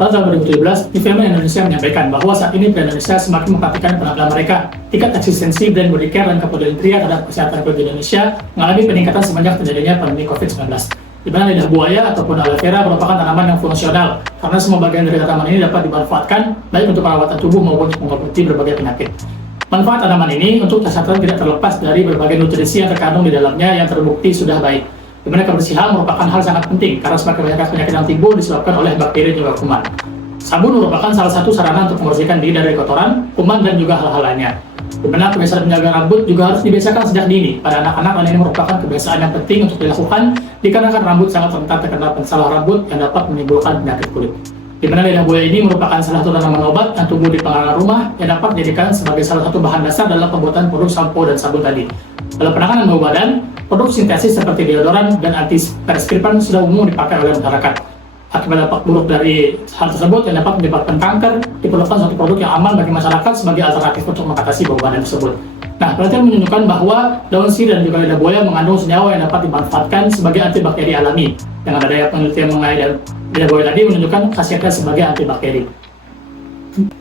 Pada tahun 2017, Nivea Indonesia menyampaikan bahwa saat ini brand Indonesia semakin memperhatikan penampilan mereka. Tingkat eksistensi brand body care dan kepedulian pria terhadap kesehatan kulit di Indonesia mengalami peningkatan semenjak terjadinya pandemi COVID-19. Di mana lidah buaya ataupun aloe vera merupakan tanaman yang fungsional, karena semua bagian dari tanaman ini dapat dimanfaatkan baik untuk perawatan tubuh maupun untuk mengobati berbagai penyakit. Manfaat tanaman ini untuk kesehatan tidak terlepas dari berbagai nutrisi yang terkandung di dalamnya yang terbukti sudah baik. Di mana kebersihan merupakan hal sangat penting karena semakin banyak penyakit yang timbul disebabkan oleh bakteri dan juga kuman. Sabun merupakan salah satu sarana untuk membersihkan diri dari kotoran, kuman, dan juga hal-hal lainnya. Di mana kebiasaan menjaga rambut juga harus dibiasakan sejak dini. Pada anak-anak, dan ini merupakan kebiasaan yang penting untuk dilakukan dikarenakan rambut sangat rentan terkena pensalah rambut yang dapat menimbulkan penyakit kulit. Di mana lidah buaya ini merupakan salah satu tanaman obat yang tumbuh di pekarangan rumah yang dapat dijadikan sebagai salah satu bahan dasar dalam pembuatan produk sampo dan sabun tadi. Dalam penanganan bau badan, produk sintesis seperti deodoran dan antiperspiran sudah umum dipakai oleh masyarakat. Akibat dampak buruk dari hal tersebut yang dapat menyebabkan kanker, diperlukan suatu produk yang aman bagi masyarakat sebagai alternatif untuk mengatasi bau badan tersebut. Nah, penelitian menunjukkan bahwa daun sirih dan juga lidah buaya mengandung senyawa yang dapat dimanfaatkan sebagai antibakteri alami. Yang ada daya penelitian mengenai lidah buaya tadi menunjukkan khasiatnya sebagai antibakteri.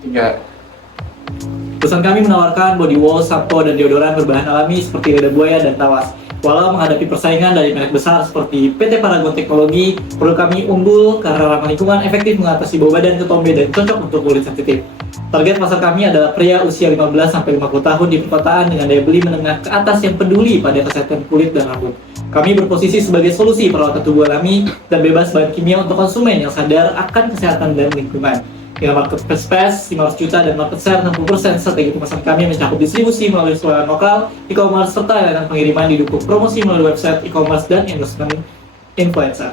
3. Perusahaan kami menawarkan body wash, sampo, dan deodoran berbahan alami seperti lidah buaya dan tawas. Walau menghadapi persaingan dari merek besar seperti PT Paragon Teknologi, produk kami unggul karena ramah lingkungan, efektif mengatasi bau badan ketombe, dan cocok untuk kulit sensitif. Target pasar kami adalah pria usia 15-50 tahun di perkotaan dengan daya beli menengah ke atas yang peduli pada kesehatan kulit dan rambut. Kami berposisi sebagai solusi perawatan tubuh alami dan bebas bahan kimia untuk konsumen yang sadar akan kesehatan dan lingkungan. Dengan market space 500 juta dan market share 60%, strategi pemasaran kami mencakup distribusi melalui jualan lokal, e-commerce, serta layanan pengiriman didukung promosi melalui website e-commerce dan endorsement influencer.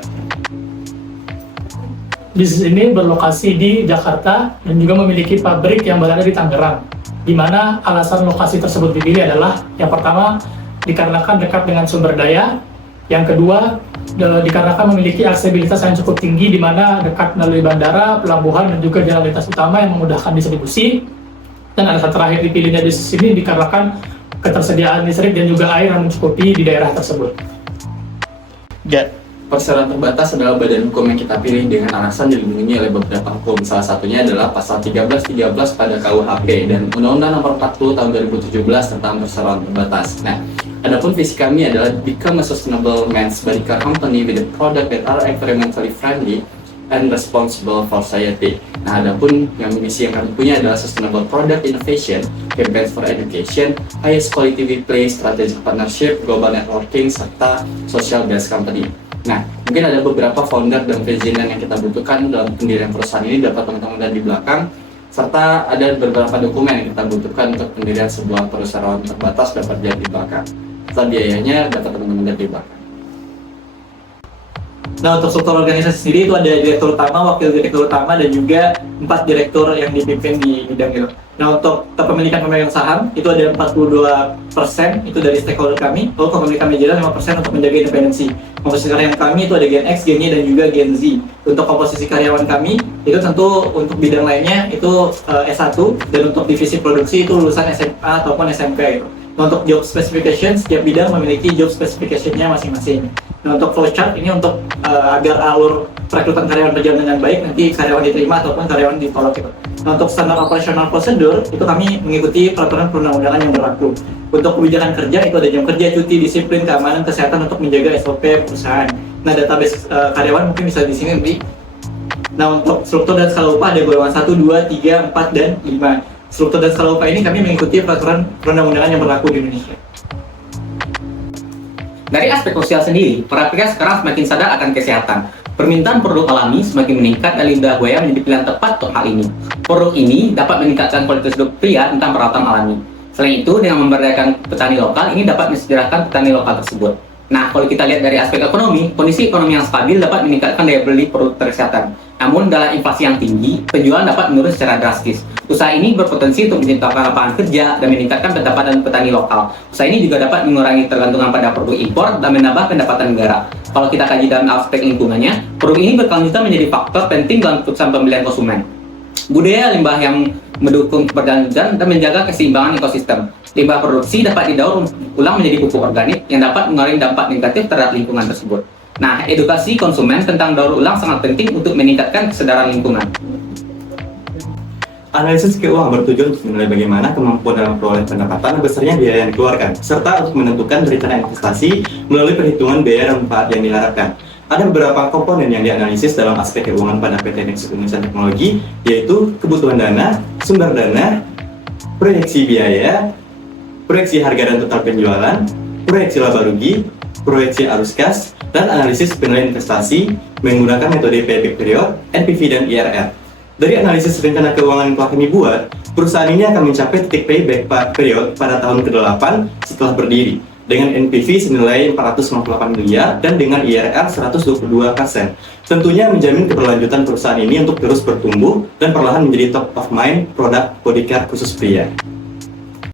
Bisnis ini berlokasi di Jakarta dan juga memiliki pabrik yang berada di Tangerang. Di mana alasan lokasi tersebut dipilih adalah yang pertama dikarenakan dekat dengan sumber daya, yang kedua dikarenakan memiliki aksesibilitas yang cukup tinggi di mana dekat melalui bandara, pelabuhan, dan juga jalan lintas utama yang memudahkan distribusi. Dan alasan terakhir dipilihnya di sini dikarenakan ketersediaan listrik dan juga air yang mencukupi di daerah tersebut. Perseroan terbatas adalah badan hukum yang kita pilih dengan alasan dilindungi oleh beberapa hukum. Salah satunya adalah pasal 1313 pada KUHP dan Undang-Undang Nomor 40 Tahun 2017 tentang perseroan terbatas. Nah, adapun visi kami adalah become a sustainable men's body care company with a product that are environmentally friendly and responsible for society. Nah, adapun misi yang kami punya adalah sustainable product innovation, campaigns for education, highest quality workplace, strategic partnership, global networking, serta social based company. Nah, mungkin ada beberapa founder dan presiden yang kita butuhkan dalam pendirian perusahaan ini, dapat teman-teman lihat di belakang, serta ada beberapa dokumen yang kita butuhkan untuk pendirian sebuah perusahaan terbatas, dapat dilihat di belakang. Serta biayanya dapat teman-teman lihat di belakang. Nah, untuk struktur organisasi sendiri itu ada direktur utama, wakil direktur utama, dan juga 4 direktur yang dipimpin di bidang itu. Nah, untuk kepemilikan pemegang saham itu ada 42% itu dari stakeholder kami, lalu kepemilikan manajemen 5% untuk menjaga independensi. Komposisi karyawan kami itu ada Gen X, Gen Y, dan juga Gen Z. Untuk komposisi karyawan kami itu tentu untuk bidang lainnya itu S1, dan untuk divisi produksi itu lulusan SMA ataupun SMK itu. Nah, untuk job specification, setiap bidang memiliki job specification-nya masing-masing. Nah, untuk flowchart ini untuk agar alur perekrutan karyawan berjalan dengan baik, nanti karyawan diterima ataupun karyawan ditolak itu. Nah, untuk standar operasional prosedur itu kami mengikuti peraturan perundang-undangan yang berlaku. Untuk kebijakan kerja itu ada jam kerja, cuti, disiplin, keamanan, kesehatan untuk menjaga SOP perusahaan. Nah, database karyawan mungkin bisa di sini nanti. Nah, untuk struktur dan skala upah ada golongan 1, 2, 3, 4, dan 5. Struktur dan skala upah ini kami mengikuti peraturan perundang-undangan yang berlaku di Indonesia. Dari aspek sosial sendiri, para pihak sekarang semakin sadar akan kesehatan. Permintaan produk alami semakin meningkat dan lidah buaya menjadi pilihan tepat untuk hal ini. Produk ini dapat meningkatkan kualitas hidup pria tentang perawatan alami. Selain itu, dengan memberdayakan petani lokal, ini dapat mensejahterakan petani lokal tersebut. Nah, kalau kita lihat dari aspek ekonomi, kondisi ekonomi yang stabil dapat meningkatkan daya beli produk kesehatan. Namun, dalam inflasi yang tinggi, penjualan dapat menurun secara drastis. Usaha ini berpotensi untuk menciptakan lapangan kerja dan meningkatkan pendapatan petani lokal. Usaha ini juga dapat mengurangi ketergantungan pada produk impor dan menambah pendapatan negara. Kalau kita kaji dalam aspek lingkungannya, produk ini berkelanjutan menjadi faktor penting dalam keputusan pembelian konsumen. Budaya limbah yang mendukung keberlanjutan dan menjaga keseimbangan ekosistem. Limbah produksi dapat didaur ulang menjadi pupuk organik yang dapat mengurangi dampak negatif terhadap lingkungan tersebut. Nah, edukasi konsumen tentang daur ulang sangat penting untuk meningkatkan kesadaran lingkungan. Analisis keuangan bertujuan untuk menilai bagaimana kemampuan dalam peroleh pendapatan dan besarnya biaya yang dikeluarkan, serta untuk menentukan rencana investasi melalui perhitungan biaya dan manfaat yang diharapkan. Ada beberapa komponen yang dianalisis dalam aspek keuangan pada PT Nexus Indonesia Teknologi, yaitu kebutuhan dana, sumber dana, proyeksi biaya, proyeksi harga dan total penjualan, proyeksi laba rugi, proyeksi arus kas, dan analisis penilaian investasi menggunakan metode payback period, NPV, dan IRR. Dari analisis rencana keuangan yang telah kami buat, perusahaan ini akan mencapai titik payback period pada tahun ke-8 setelah berdiri, dengan NPV senilai 498 miliar dan dengan IRR 122%. Tentunya menjamin keberlanjutan perusahaan ini untuk terus bertumbuh dan perlahan menjadi top of mind produk body care khusus pria.